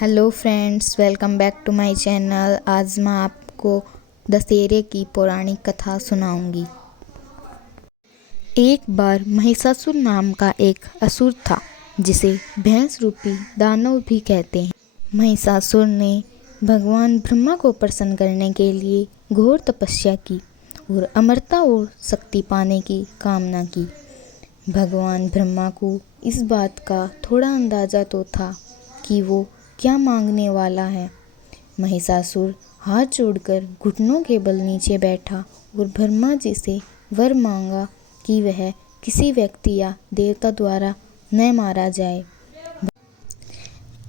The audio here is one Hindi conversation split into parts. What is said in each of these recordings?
Hello friends, welcome back to my channel. आज मैं आपको दशहरे की पौराणिक कथा सुनाऊंगी। एक बार महिषासुर नाम का एक असुर था, जिसे भैंस रूपी दानव भी कहते हैं। महिषासुर ने भगवान ब्रह्मा को प्रसन्न करने के लिए घोर तपस्या की और अमरता और शक्ति पाने की कामना की। भगवान ब्रह्मा को इस बात का थोड़ा अंदाजा तो था कि वो क्या मांगने वाला है। महिषासुर हाथ जोड़कर घुटनों के बल नीचे बैठा और ब्रह्मा जी से वर मांगा कि वह किसी व्यक्ति या देवता द्वारा न मारा जाए।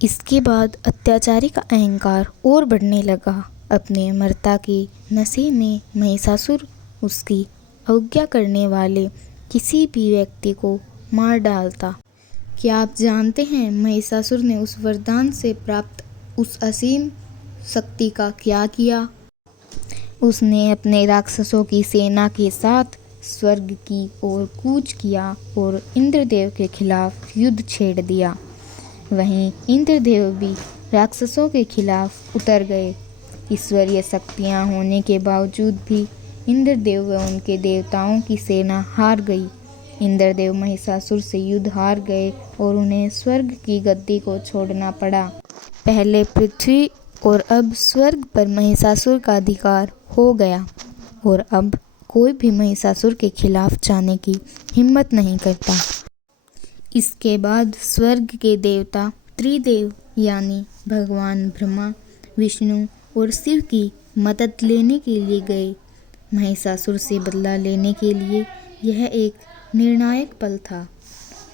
इसके बाद अत्याचारी का अहंकार और बढ़ने लगा। अपने अमरता के नशे में महिषासुर उसकी अवज्ञा करने वाले किसी भी व्यक्ति को मार डालता। क्या आप जानते हैं महिषासुर ने उस वरदान से प्राप्त उस असीम शक्ति का क्या किया? उसने अपने राक्षसों की सेना के साथ स्वर्ग की ओर कूच किया और इंद्रदेव के खिलाफ युद्ध छेड़ दिया। वहीं इंद्रदेव भी राक्षसों के खिलाफ उतर गए। ईश्वरीय शक्तियां होने के बावजूद भी इंद्रदेव व उनके देवताओं की सेना हार गई। इंद्रदेव महिषासुर से युद्ध हार गए और उन्हें स्वर्ग की गद्दी को छोड़ना पड़ा। पहले पृथ्वी और अब स्वर्ग पर महिषासुर का अधिकार हो गया और अब कोई भी महिषासुर के खिलाफ जाने की हिम्मत नहीं करता। इसके बाद स्वर्ग के देवता त्रिदेव यानी भगवान ब्रह्मा, विष्णु और शिव की मदद लेने के लिए गए। महिषासुर से बदला लेने के लिए यह एक निर्णायक पल था।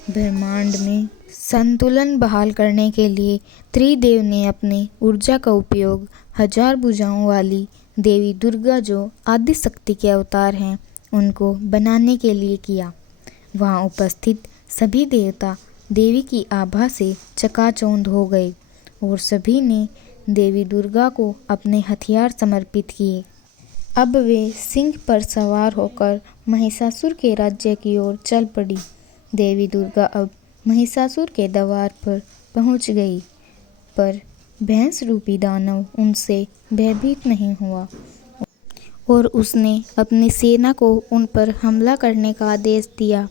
ब्रह्मांड में संतुलन बहाल करने के लिए त्रिदेव ने अपनी ऊर्जा का उपयोग 1000 भुजाओं वाली देवी दुर्गा, जो आदि शक्ति के अवतार हैं, उनको बनाने के लिए किया। वहां उपस्थित सभी देवता देवी की आभा से चकाचौंध हो गए और सभी ने देवी दुर्गा को अपने हथियार समर्पित किए। अब वे सिंह पर सवार होकर महिषासुर के राज्य की ओर चल पड़ी। देवी दुर्गा अब महिषासुर के द्वार पर पहुंच गई, पर भैंस रूपी दानव उनसे भयभीत नहीं हुआ और उसने अपनी सेना को उन पर हमला करने का आदेश दिया।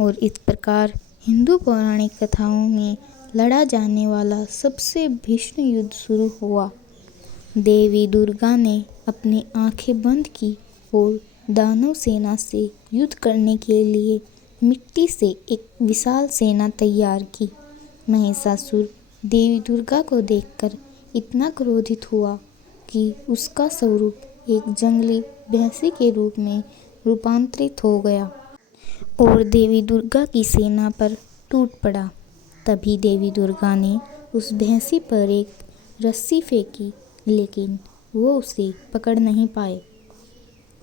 और इस प्रकार हिंदू पौराणिक कथाओं में लड़ा जाने वाला सबसे भीषण युद्ध शुरू हुआ। देवी दुर्गा ने अपनी आंखें बंद की और दानव सेना से युद्ध करने के लिए मिट्टी से एक विशाल सेना तैयार की। महिषासुर देवी दुर्गा को देखकर इतना क्रोधित हुआ कि उसका स्वरूप एक जंगली भैंसी के रूप में रूपांतरित हो गया और देवी दुर्गा की सेना पर टूट पड़ा। तभी देवी दुर्गा ने उस भैंसी पर एक रस्सी फेंकी, लेकिन वो उसे पकड़ नहीं पाए।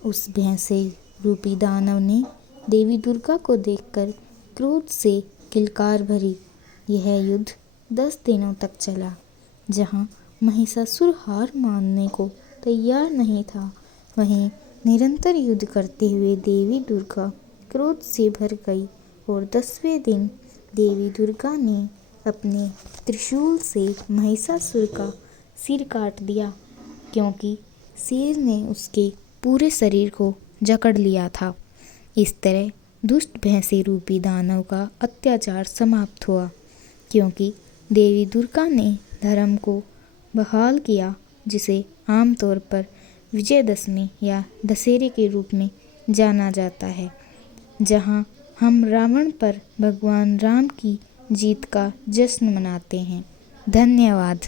उस भैंसे रूपी दानव ने देवी दुर्गा को देखकर क्रोध से किलकार भरी। यह युद्ध 10 दिनों तक चला, जहां महिषासुर हार मानने को तैयार नहीं था। वहीं निरंतर युद्ध करते हुए देवी दुर्गा क्रोध से भर गई और 10वें दिन देवी दुर्गा ने अपने त्रिशूल से महिषासुर का सिर काट दिया, क्योंकि शेर ने उसके पूरे शरीर को जकड़ लिया था। इस तरह दुष्ट भैंसे रूपी दानव का अत्याचार समाप्त हुआ, क्योंकि देवी दुर्गा ने धर्म को बहाल किया, जिसे आमतौर पर विजयदशमी या दशहरे के रूप में जाना जाता है, जहां हम रावण पर भगवान राम की जीत का जश्न मनाते हैं। धन्यवाद।